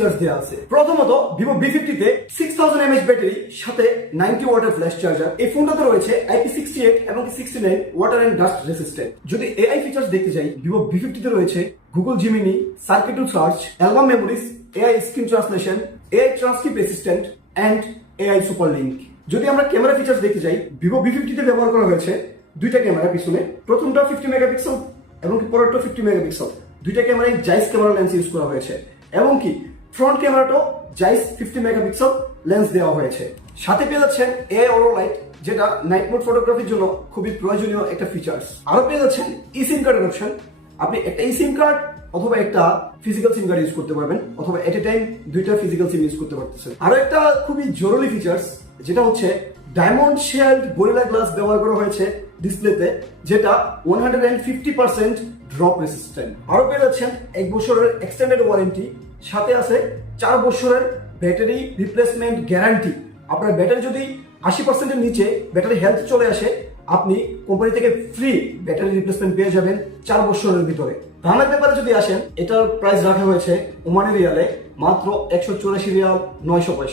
Features দেওয়া আছে। প্রথমত ভিভো V50 তে 6000 mAh ব্যাটারি সাথে 90 ওয়াটের ফ্ল্যাশ চার্জার। এই ফোনটাতে রয়েছে IP68 এবং 69 ওয়াটার এন্ড ডাস্ট রেসিস্ট্যান্ট। যদি এআই ফিচার্স দেখতে যাই, ভিভো V50 তে রয়েছে Google Gemini, circle to search, album memories, AI screen translation, AI transcript assistant and AI super link. যদি আমরা ক্যামেরা ফিচার্স দেখতে যাই, ভিভো V50 তে ব্যবহার করা হয়েছে দুইটা ক্যামেরা পিছনে, প্রথমটা 50 মেগাপিক্সেল এবং পরেরটা 50 মেগাপিক্সেল। দুইটা ক্যামেরায় জাইস ক্যামেরা লেন্স ইউজ করা হয়েছে এবং কি ফ্রন্ট ক্যামেরাটাও জাইস 50 মেগাপিক্সেল লেন্স দেওয়া হয়েছে। সাথে পেয়ে যাচ্ছেন এআই অটো লাইট, যেটা নাইট মোড ফটোগ্রাফির জন্য খুবই প্রয়োজনীয় একটা ফিচার্স। আরো পেয়ে যাচ্ছেন ই সিম কার্ডের অপশন। আপনি একটা ই সিম কার্ড অথবা একটা ফিজিক্যাল সিম কার্ড ইউজ করতে পারবেন, অথবা এট এ টাইম দুইটা ফিজিক্যাল সিম ইউজ করতে পারতেছেন। আরো একটা খুবই জরুরি ফিচার্স, যেটা হচ্ছে ডায়মন্ড শেল্ড গরিলা গ্লাস ব্যবহার করা হয়েছে ডিসপ্লেতে, যেটা 150% ড্রপ রেসিস্ট্যান্ট। আরো পেয়ে যাচ্ছেন 1 বছরের এক্সটেন্ডেড ওয়ারেন্টি, সাথে আছে 4 বছরের ব্যাটারি রিপ্লেসমেন্ট গ্যারান্টি। আপনার ব্যাটারি যদি 80% এর নিচে ব্যাটারি হেলথ চলে আসে, আপনি কোম্পানি থেকে ফ্রি ব্যাটারি রিপ্লেসমেন্ট পেয়ে যাবেন 4 বছরের ভিতরে। দামের ব্যাপারে যদি আসেন, এটার প্রাইস রাখা হয়েছে ওমানি রিয়ালে মাত্র 184 রিয়াল 900 পয়সা।